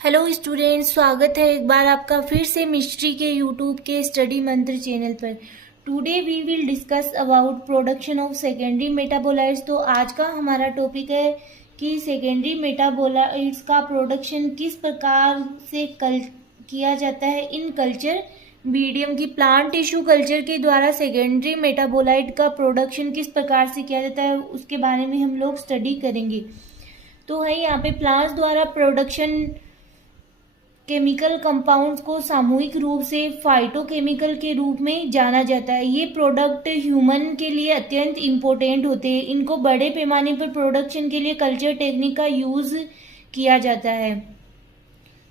Hello students, स्वागत है एक बार आपका फिर से मिस्ट्री के यूट्यूब के स्टडी मंत्र चैनल पर। Today we will discuss about production of secondary metabolites. तो आज का हमारा टॉपिक है कि सेकेंडरी मेटाबोलाइट्स का प्रोडक्शन किस प्रकार से किया जाता है इन कल्चर मीडियम की। प्लांट टिश्यू कल्चर के द्वारा सेकेंडरी मेटाबोलाइट का प्रोडक्शन किस प्रकार से किया जाता है उसके बारे में हम लोग स्टडी करेंगे। तो है यहाँ पे प्लांट्स द्वारा प्रोडक्शन केमिकल कंपाउंड्स को सामूहिक रूप से फाइटोकेमिकल के रूप में जाना जाता है। ये प्रोडक्ट ह्यूमन के लिए अत्यंत इम्पोर्टेंट होते हैं। इनको बड़े पैमाने पर प्रोडक्शन के लिए कल्चर टेक्निक का यूज किया जाता है।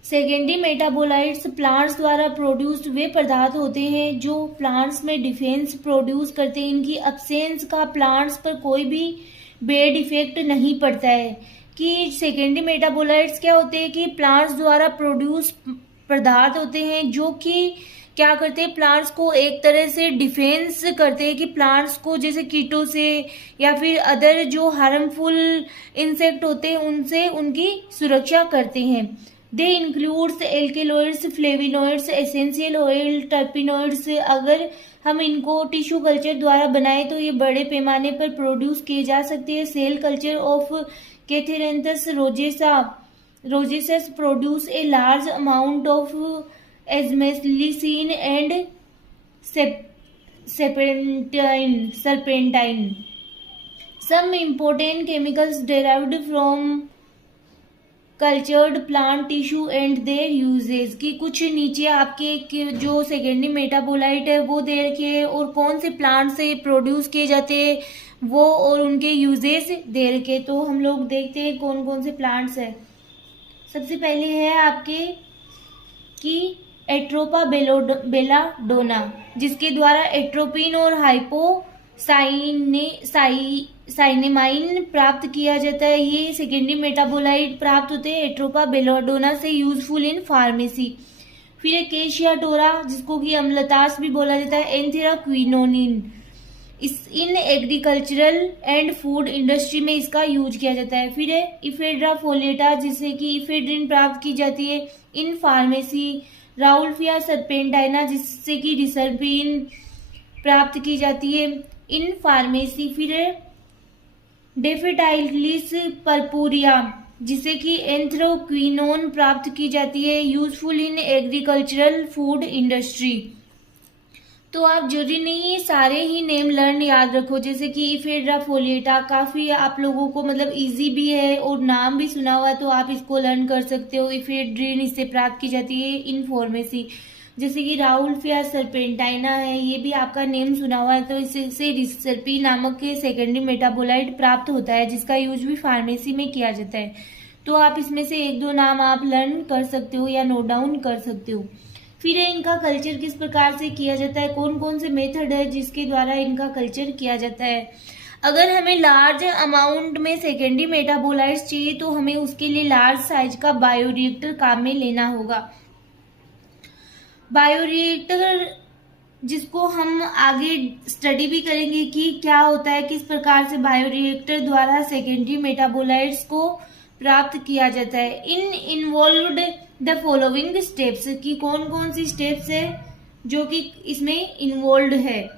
सेकेंडरी मेटाबोलाइट्स प्लांट्स द्वारा प्रोड्यूस्ड वे पदार्थ होते हैं जो प्लांट्स में डिफेंस प्रोड्यूस करते हैं। इनकी अब्सेंस का प्लांट्स पर कोई भी बैड इफेक्ट नहीं पड़ता है। कि सेकेंडरी मेटाबोलाइट्स क्या होते हैं कि प्लांट्स द्वारा प्रोड्यूस पदार्थ होते हैं जो कि क्या करते हैं, प्लांट्स को एक तरह से डिफेंस करते हैं कि प्लांट्स को जैसे कीटों से या फिर अदर जो हार्मफुल इंसेक्ट होते हैं उनसे उनकी सुरक्षा करते हैं। They includes alkaloids, flavonoids, essential oil, terpenoids. अगर हम इनको टिश्यू कल्चर द्वारा बनाएं तो ये बड़े पैमाने पर प्रोड्यूस किए जा सकते हैं। Cell culture of Catharanthus rosaceus produce a large amount of azmacillin and serpentine. Some important chemicals derived from cultured plant tissue and there uses. की कुछ नीचे आपके जो सेकेंडरी मेटाबोलाइट है वो दे रखे हैं और कौन से प्लांट से प्रोड्यूस किए जाते हैं वो और उनके यूजेस दे रखे। तो हम लोग देखते हैं कौन कौन से प्लांट्स है। सबसे पहले है आपके कि एट्रोपा बेलाडोना, जिसके द्वारा एट्रोपिन और साइनेमाइन प्राप्त किया जाता है। ये सेकेंडरी मेटाबोलाइट प्राप्त होते हैं एट्रोपा बेलाडोना से, यूजफुल इन फार्मेसी। फिर एकेशिया टोरा, जिसको कि अम्लतास भी बोला जाता है, anthraquinone. In agricultural and food industry में इसका यूज किया जाता है। फिर है इफेड्रा फोलेटा, जिससे कि इफेड्रिन प्राप्त की जाती है इन फार्मेसी। राउल्फिया सरपेंटाइना, जिससे कि रिसर्पिन प्राप्त की जाती है इन फार्मेसी। फिर है डेफेटाइलिस पर्पुरिया, जिसे कि एंथ्रोक्विनोन प्राप्त की जाती है, useful in agricultural food industry. तो आप जरूरी नहीं है सारे ही नेम लर्न याद रखो, जैसे कि इफेड्रा फोलिएटा काफी आप लोगों को मतलब इजी भी है और नाम भी सुना हुआ है तो आप इसको लर्न कर सकते हो। इफेड्रिन इससे प्राप्त की जाती है इन फार्मेसी। जैसे कि राउल्फिया सरपेंटाइना है, ये भी आपका नेम सुना हुआ है तो इससे रिसर्पी नामक सेकेंडरी मेटाबोलाइट प्राप्त होता है जिसका यूज भी फार्मेसी में किया जाता है। तो आप इसमें से एक दो नाम आप लर्न कर सकते हो या नोट डाउन कर सकते हो। फिर इनका कल्चर किस प्रकार से किया जाता है, कौन कौन से मेथड है जिसके द्वारा इनका कल्चर किया जाता है। अगर हमें लार्ज अमाउंट में सेकेंडरी मेटाबोलाइट्स चाहिए तो हमें उसके लिए लार्ज साइज का बायोरिएक्टर काम में लेना होगा। बायोरिएक्टर जिसको हम आगे स्टडी भी करेंगे कि क्या होता है, किस प्रकार से बायोरिएक्टर द्वारा सेकेंडरी मेटाबोलाइट्स को प्राप्त किया जाता है। इन्वॉल्व्ड द फॉलोइंग स्टेप्स, की कौन कौन सी स्टेप्स है जो कि इसमें इन्वॉल्व है।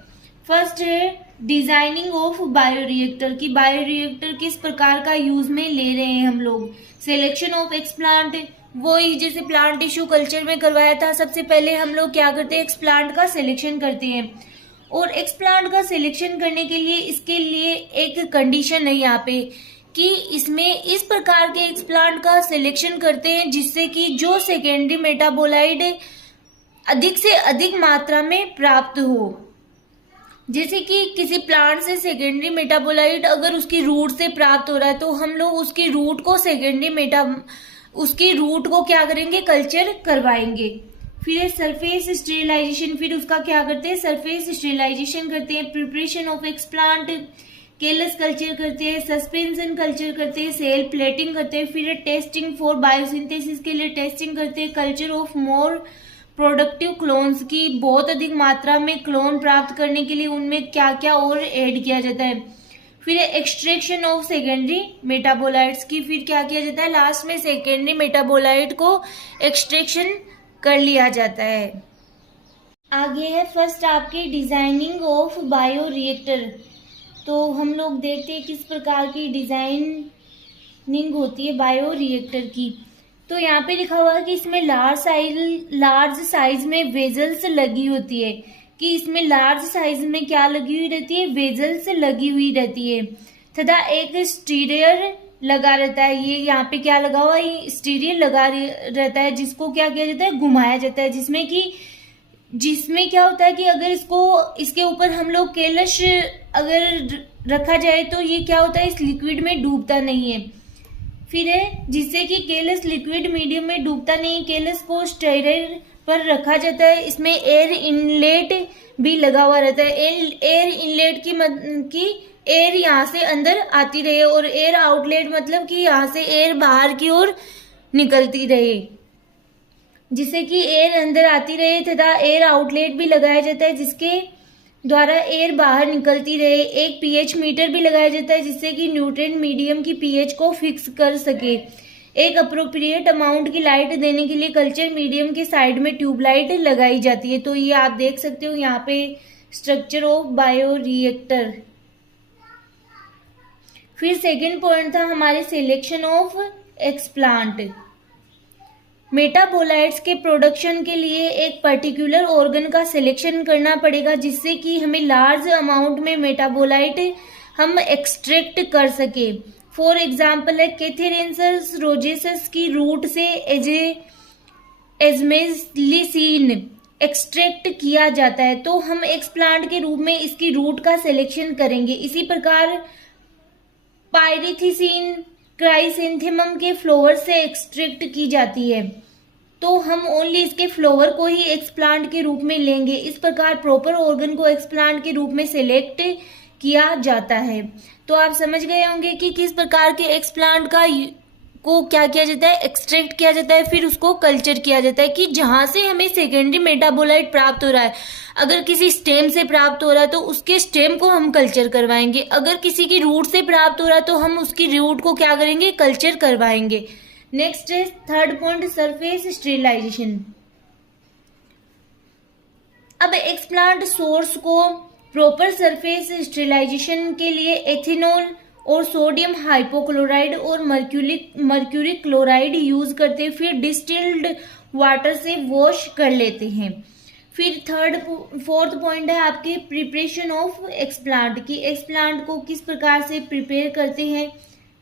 फर्स्ट है डिजाइनिंग ऑफ बायोरिएक्टर, की बायोरिएक्टर किस प्रकार का यूज में ले रहे हैं हम लोग। सिलेक्शन ऑफ एक्सप्लांट, वो जैसे प्लांट टिश्यू कल्चर में करवाया था, सबसे पहले हम लोग क्या करते हैं एक्सप्लांट का सिलेक्शन करते हैं। और एक्सप्लांट का सिलेक्शन करने के लिए इसके लिए एक कंडीशन है यहाँ पे कि इसमें इस प्रकार के एक्सप्लांट का सिलेक्शन करते हैं जिससे कि जो सेकेंडरी मेटाबोलाइट अधिक से अधिक मात्रा में प्राप्त हो। जैसे कि किसी प्लांट से सेकेंडरी मेटाबोलाइट अगर उसकी रूट से प्राप्त हो रहा है तो हम लोग उसकी रूट को क्या करेंगे, कल्चर करवाएंगे। फिर सरफेस स्टेरिलाइजेशन, फिर उसका क्या करते हैं सरफेस स्टेरिलाइजेशन करते हैं। प्रिपरेशन ऑफ एक्सप्लांट, केलस कल्चर करते हैं, सस्पेंशन कल्चर करते हैं, सेल प्लेटिंग करते हैं। फिर टेस्टिंग फॉर बायोसिंथेसिस के लिए टेस्टिंग करते हैं। Culture of more productive clones, की बहुत अधिक मात्रा में क्लोन प्राप्त करने के लिए उनमें क्या क्या और ऐड किया जाता है। फिर एक्सट्रैक्शन ऑफ सेकेंडरी मेटाबोलाइट्स की, फिर क्या किया जाता है, लास्ट में सेकेंडरी मेटाबोलाइट को एक्सट्रैक्शन कर लिया जाता है। आगे है फर्स्ट आपके डिजाइनिंग ऑफ बायो रिएक्टर। तो हम लोग देखते हैं किस प्रकार की डिजाइनिंग होती है बायो रिएक्टर की। तो यहाँ पे लिखा हुआ है कि इसमें लार्ज साइज में वेजल्स लगी होती है, कि इसमें लार्ज साइज में क्या लगी हुई रहती है, वेजल्स लगी हुई रहती है, तथा एक स्टीरियर लगा रहता है। ये यहाँ पे क्या लगा हुआ है, ये स्टीरियर लगा रहता है, जिसको क्या किया जाता है, घुमाया जाता है, जिसमें क्या होता है कि अगर इसके ऊपर हम लोग केलश अगर रखा जाए तो ये क्या होता है, इस लिक्विड में डूबता नहीं है। फिर है जिससे कि केलस लिक्विड मीडियम में डूबता नहीं, केलस को स्टीरियर पर रखा जाता है। इसमें एयर इनलेट भी लगा हुआ रहता है। एयर इनलेट की एयर यहाँ से अंदर आती रहे, और एयर आउटलेट मतलब कि यहाँ से एयर बाहर की ओर निकलती रहे, जिससे कि एयर अंदर आती रहे, तथा एयर आउटलेट भी लगाया जाता है जिसके द्वारा एयर बाहर निकलती रहे। एक पीएच मीटर भी लगाया जाता है जिससे कि न्यूट्रिएंट मीडियम की पीएच को फिक्स कर सके। एक अप्रोप्रिएट अमाउंट की लाइट देने के लिए कल्चर मीडियम के साइड में ट्यूबलाइट लगाई जाती है। तो ये आप देख सकते हो यहाँ पे स्ट्रक्चर ऑफ बायो रिएक्टर। फिर सेकेंड पॉइंट था हमारे सिलेक्शन ऑफ एक्सप्लांट। मेटाबोलाइट्स के प्रोडक्शन के लिए एक पर्टिकुलर ऑर्गन का सिलेक्शन करना पड़ेगा, जिससे कि हमें लार्ज अमाउंट में मेटाबोलाइट हम एक्सट्रैक्ट कर सके। फॉर एग्जाम्पल है कैथेरेंसिस रोजेसस की रूट से एजमेलिसिन एक्सट्रैक्ट किया जाता है, तो हम एक्सप्लांट के रूप में इसकी रूट का सिलेक्शन करेंगे। इसी प्रकार पायरिथिसिन क्राइसेंथेमम के फ्लावर से एक्सट्रैक्ट की जाती है, तो हम ओनली इसके फ्लावर को ही एक्सप्लांट के रूप में लेंगे। इस प्रकार प्रॉपर ऑर्गन को एक्सप्लांट के रूप में सिलेक्ट किया जाता है। तो आप समझ गए होंगे कि किस प्रकार के एक्सप्लांट को क्या किया जाता है, एक्सट्रैक्ट किया जाता है, फिर उसको कल्चर किया जाता है, कि जहां से हमें सेकेंडरी मेटाबोलाइट प्राप्त हो रहा है, अगर किसी स्टेम से प्राप्त हो रहा है तो उसके स्टेम को हम कल्चर करवाएंगे, अगर किसी की रूट से प्राप्त हो रहा है तो हम उसकी रूट को क्या करेंगे, कल्चर करवाएंगे। नेक्स्ट है थर्ड पॉइंट, सरफेस स्टेरिलाइजेशन। अब एक्सप्लांट सोर्स को प्रॉपर सरफेस स्टेरिलाइजेशन के लिए एथेनॉल और सोडियम हाइपोक्लोराइड और मर्क्यूरी क्लोराइड यूज करते हैं, फिर डिस्टिल्ड वाटर से वॉश कर लेते हैं। फिर फोर्थ पॉइंट है आपके प्रिपरेशन ऑफ एक्सप्लांट, की एक्सप्लांट को किस प्रकार से प्रिपेयर करते हैं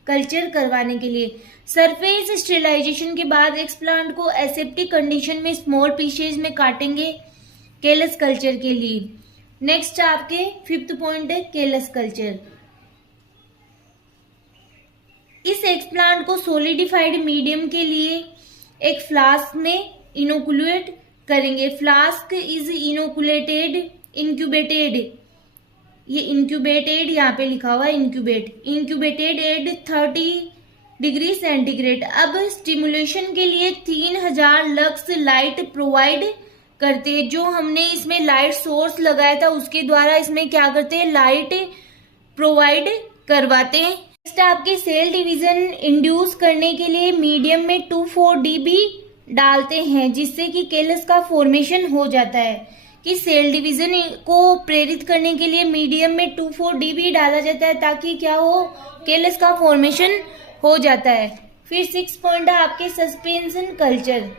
कल्चर करवाने के लिए। सरफेस स्टेरिलाइजेशन के बाद एक्सप्लांट को एसेप्टिक कंडीशन में स्मॉल पीसेज में काटेंगे केलस कल्चर के लिए। नेक्स्ट आपके फिफ्थ पॉइंट है केलस कल्चर। इस एक्सप्लांट को सॉलिडिफाइड मीडियम के लिए एक फ्लास्क में इनोकुलेट करेंगे। फ्लास्क इज इंक्यूबेटेड, ये इंक्यूबेटेड यहाँ पे लिखा हुआ है, इंक्यूबेटेड एट 30 डिग्री सेंटीग्रेड। अब स्टिमुलेशन के लिए 3000 लक्स लाइट प्रोवाइड करते हैं। जो हमने इसमें लाइट सोर्स लगाया था उसके द्वारा इसमें क्या करते हैं, लाइट प्रोवाइड करवाते हैं। नेक्स्ट आपके सेल डिवीजन इंड्यूस करने के लिए मीडियम में 2,4 dB डालते हैं, जिससे कि केलस का फॉर्मेशन हो जाता है। कि सेल डिवीजन को प्रेरित करने के लिए मीडियम में 2,4 dB डाला जाता है, ताकि क्या हो, केलस का फॉर्मेशन हो जाता है। फिर 6 पॉइंट है आपके सस्पेंशन कल्चर।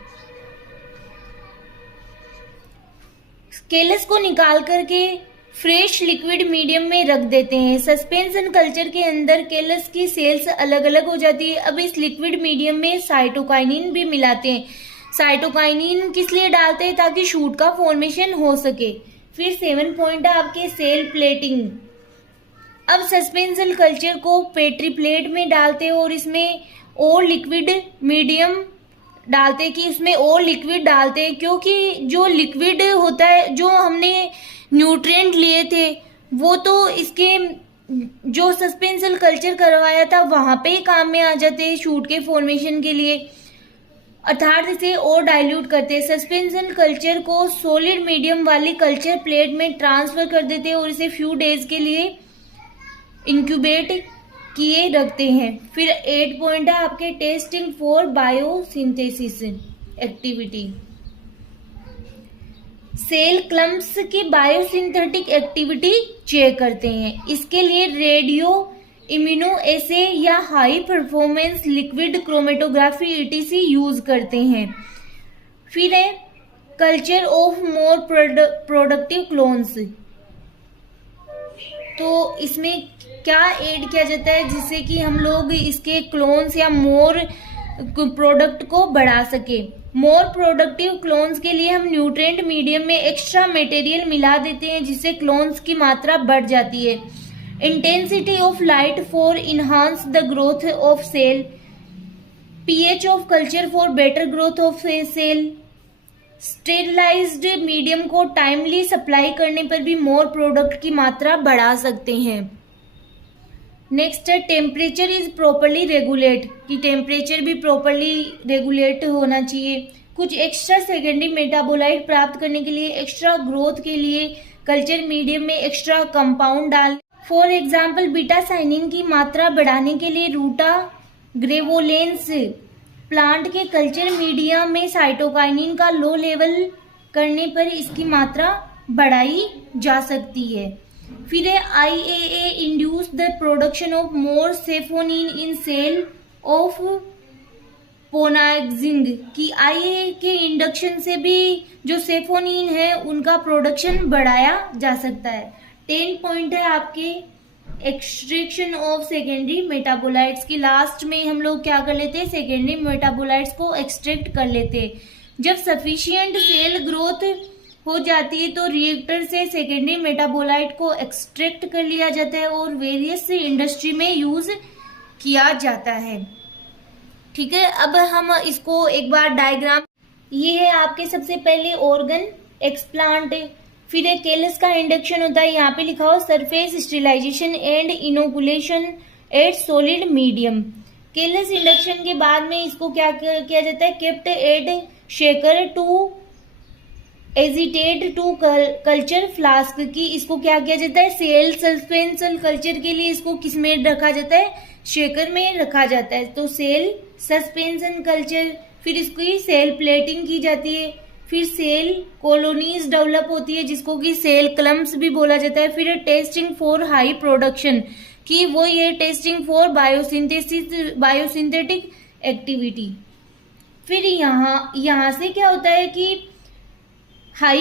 केलस को निकाल करके फ्रेश लिक्विड मीडियम में रख देते हैं। सस्पेंशन कल्चर के अंदर केलस की सेल्स अलग अलग हो जाती है। अब इस लिक्विड मीडियम में साइटोकाइनिन भी मिलाते हैं। साइटोकाइनिन किस लिए डालते हैं, ताकि शूट का फॉर्मेशन हो सके। फिर 7 पॉइंट है आपके सेल प्लेटिंग। अब सस्पेंशन कल्चर को पेट्री प्लेट में डालते हैं और इसमें और लिक्विड मीडियम डालते हैं, कि इसमें और लिक्विड डालते हैं, क्योंकि जो लिक्विड होता है, जो हमने न्यूट्रिएंट लिए थे, वो तो इसके जो सस्पेंशन कल्चर करवाया था वहां पे ही काम में आ जाते हैं शूट के फॉर्मेशन के लिए, अर्थात इसे और डाइल्यूट करते हैं। सस्पेंशन कल्चर को सॉलिड मीडियम वाली कल्चर प्लेट में ट्रांसफर कर देते हैं और इसे फ्यू डेज के लिए इंक्यूबेट किए रखते हैं। फिर 8 पॉइंट है आपके testing for biosynthesis activity. Cell clumps की बायोसिंथेटिक एक्टिविटी चेक करते हैं। इसके लिए रेडियो इम्यूनो एसे या high performance liquid chromatography ETC use करते हैं। फिर है culture of more productive clones. तो इसमें क्या ऐड किया जाता है जिससे कि हम लोग इसके क्लोन्स या मोर प्रोडक्ट को बढ़ा सके। मोर प्रोडक्टिव क्लोन्स के लिए हम न्यूट्रिएंट मीडियम में एक्स्ट्रा मटेरियल मिला देते हैं जिससे क्लोन्स की मात्रा बढ़ जाती है। Intensity of light for enhance the growth of cell. PH of culture for better growth of cell. Sterilized medium को टाइमली सप्लाई करने पर भी मोर प्रोडक्ट की मात्रा बढ़ा सकते हैं। नेक्स्ट है टेम्परेचर इज प्रॉपरली रेगुलेट, कि टेम्परेचर भी प्रॉपरली रेगुलेट होना चाहिए। कुछ एक्स्ट्रा सेकेंडरी मेटाबोलाइट प्राप्त करने के लिए, एक्स्ट्रा ग्रोथ के लिए कल्चर मीडियम में एक्स्ट्रा कंपाउंड डाल। फॉर एग्जाम्पल बीटा साइनिन की मात्रा बढ़ाने के लिए रूटा ग्रेवोलेंस प्लांट के कल्चर मीडिया में साइटोकाइनिन का लो लेवल करने पर इसकी मात्रा बढ़ाई जा सकती है। फिर है IAA induce the production of more saponin in cell of पोनाक्सिंग, कि IAA के इंडक्शन से भी जो सेफोनिन है उनका प्रोडक्शन बढ़ाया जा सकता है। 10 पॉइंट है आपके एक्सट्रैक्शन ऑफ सेकेंडरी मेटाबोलाइट्स की। लास्ट में हम लोग क्या कर लेते हैं, सेकेंडरी मेटाबोलाइट्स को एक्सट्रैक्ट कर लेते हैं। जब सफिशिएंट सेल ग्रोथ हो जाती है तो रिएक्टर से सेकेंडरी मेटाबोलाइट को एक्सट्रैक्ट कर लिया जाता है और वेरियस इंडस्ट्री में यूज किया जाता है। ठीक है, अब हम इसको एक बार डायग्राम, ये है आपके सबसे पहले ऑर्गन एक्सप्लांट। फिर एक केलस का इंडक्शन होता है, यहाँ पे लिखा हो surface sterilization and inoculation at solid medium. Callus induction के बाद में इसको क्या किया जाता है, kept at shaker to agitate to culture flask, की इसको क्या किया जाता है, सेल सस्पेंशन कल्चर के लिए इसको किस में रखा जाता है, शेकर में रखा जाता है। तो सेल सस्पेंशन कल्चर, फिर इसकी सेल प्लेटिंग की जाती है। फिर सेल कॉलोनीज डेवलप होती है जिसको कि सेल क्लम्प्स भी बोला जाता है। फिर टेस्टिंग फॉर हाई प्रोडक्शन, कि वो ये testing for biosynthesis biosynthetic activity. फिर यहाँ से क्या होता है कि हाई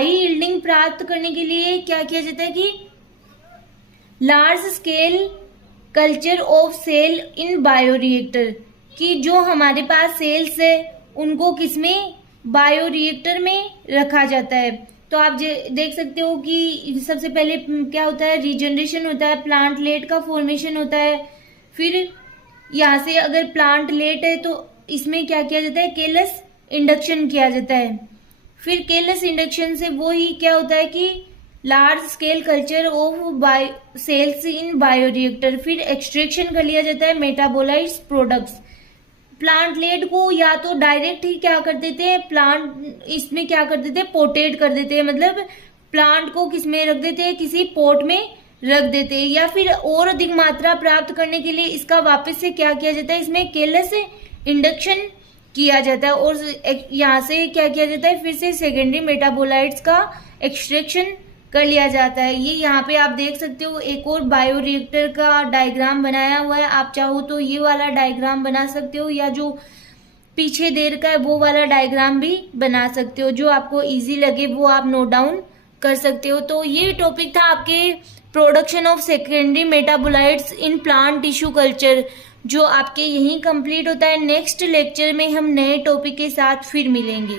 यील्डिंग प्राप्त करने के लिए क्या किया जाता है कि large scale culture of cell in bioreactor, कि जो हमारे पास सेल्स है उनको किसमें, बायोरिएक्टर में रखा जाता है। तो आप देख सकते हो कि सबसे पहले क्या होता है, रीजनरेशन होता है, प्लांटलेट का फॉर्मेशन होता है। फिर यहाँ से अगर प्लांटलेट है तो इसमें क्या किया जाता है, केलस इंडक्शन किया जाता है। फिर केलस इंडक्शन से वो ही क्या होता है कि large scale culture of cells in bioreactor. फिर एक्सट्रैक्शन कर लिया जाता है मेटाबोलाइट्स प्रोडक्ट्स। प्लांटलेट को या तो डायरेक्ट ही क्या कर देते हैं, प्लांट इसमें क्या कर देते हैं, पोटेट कर देते हैं, मतलब प्लांट को किस में रख देते हैं, किसी पोट में रख देते हैं। या फिर और अधिक मात्रा प्राप्त करने के लिए इसका वापस से क्या किया जाता है, इसमें केलस इंडक्शन किया जाता है और यहाँ से क्या किया जाता है, फिर से सेकेंडरी मेटाबोलाइट्स का एक्सट्रैक्शन कर लिया जाता है। ये यहाँ पे आप देख सकते हो एक और बायोरिएक्टर का डायग्राम बनाया हुआ है। आप चाहो तो ये वाला डायग्राम बना सकते हो या जो पीछे देर का है वो वाला डायग्राम भी बना सकते हो, जो आपको इजी लगे वो आप नोट डाउन कर सकते हो। तो ये टॉपिक था आपके production of secondary metabolites in plant tissue culture, जो आपके यहीं कंप्लीट होता है। नेक्स्ट लेक्चर में हम नए टॉपिक के साथ फिर मिलेंगे।